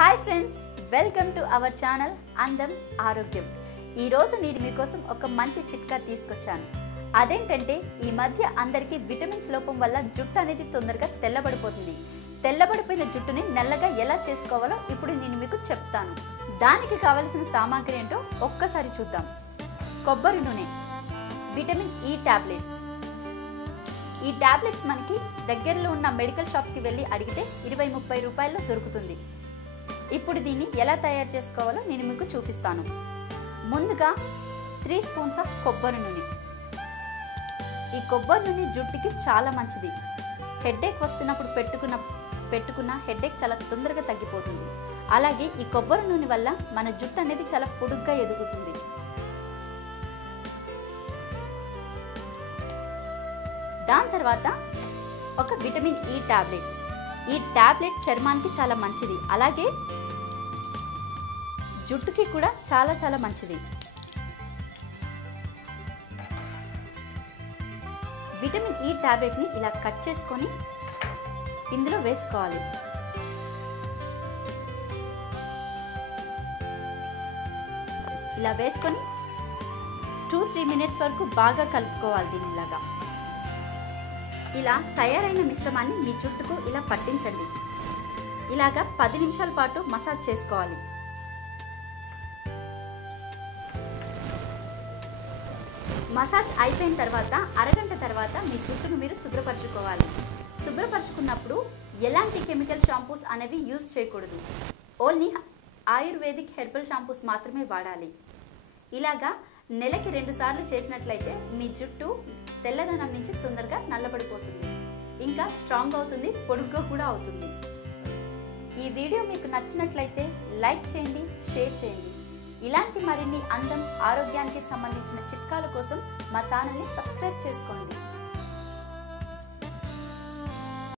Hi friends welcome to our channel అందం ఆరోగ్యం ఈరోజు నేను మీకోసం ఒక మంచి చిట్కా తీసుకొచ్చాను. అదేంటంటే ఈ మధ్య అందరికీ విటమిన్స్ లోపం వల్ల జుట్టు అనేది తొందరగా తెల్లబడిపోతుంది. తెల్లబడిపోయిన జుట్టుని నల్లగా ఎలా చేసుకోవాలో ఇప్పుడు నేను మీకు చెప్తాను. దానికి కావలసిన సామాగ్రి ఏంటో ఒక్కసారి చూద్దాం. కొబ్బరి నూనె విటమిన్ ఈ టాబ్లెట్స్. ఈ టాబ్లెట్స్ మనకి దగ్గరలో ఉన్న మెడికల్ షాప్కి వెళ్ళి అడిగితే ఇరవై ముప్పై రూపాయల్లో దొరుకుతుంది. ఇప్పుడు దీన్ని ఎలా తయారు చేసుకోవాలో నేను మీకు చూపిస్తాను. ముందుగా త్రీ స్పూన్స్ ఆఫ్ కొబ్బరి నూనె. ఈ కొబ్బరి నూనె జుట్టుకి చాలా మంచిది. హెడ్ఏక్ వస్తున్నప్పుడు పెట్టుకున్న పెట్టుకున్న హెడ్ఏక్ చాలా తొందరగా తగ్గిపోతుంది. అలాగే ఈ కొబ్బరి నూనె వల్ల మన జుట్టు అనేది చాలా పొడుగ్గా ఎదుగుతుంది. దాని తర్వాత ఒక విటమిన్ e ఈ టాబ్లెట్ ఈ టాబ్లెట్ చర్మానికి చాలా మంచిది. అలాగే జుట్టుకి కూడా చాలా చాలా మంచిది. విటమిన్ ఈ టాబ్లెట్ని ఇలా కట్ చేసుకొని ఇందులో వేసుకోవాలి. ఇలా వేసుకొని టూ త్రీ మినిట్స్ వరకు బాగా కలుపుకోవాలి దీనిలాగా. ఇలా తయారైన మిశ్రమాన్ని మీ జుట్టుకు ఇలా పట్టించండి. ఇలాగా పది నిమిషాల పాటు మసాజ్ చేసుకోవాలి. మసాజ్ అయిపోయిన తర్వాత అరగంట తర్వాత మీ జుట్టును మీరు శుభ్రపరచుకోవాలి. శుభ్రపరచుకున్నప్పుడు ఎలాంటి కెమికల్ షాంపూస్ అనేవి యూజ్ చేయకూడదు. ఓన్లీ ఆయుర్వేదిక్ హెర్బల్ షాంపూస్ మాత్రమే వాడాలి. ఇలాగా నెలకి రెండు సార్లు చేసినట్లయితే మీ జుట్టు తెల్లదనం నుంచి తొందరగా నల్లబడిపోతుంది. ఇంకా స్ట్రాంగ్ అవుతుంది పొడుగ్గా కూడా అవుతుంది. ఈ వీడియో మీకు నచ్చినట్లయితే లైక్ చేయండి షేర్ చేయండి. ఇలాంటి మరిన్ని అందం ఆరోగ్యానికి సంబంధించిన చిట్కాల కోసం మా ఛానల్ని సబ్స్క్రైబ్ చేసుకోండి.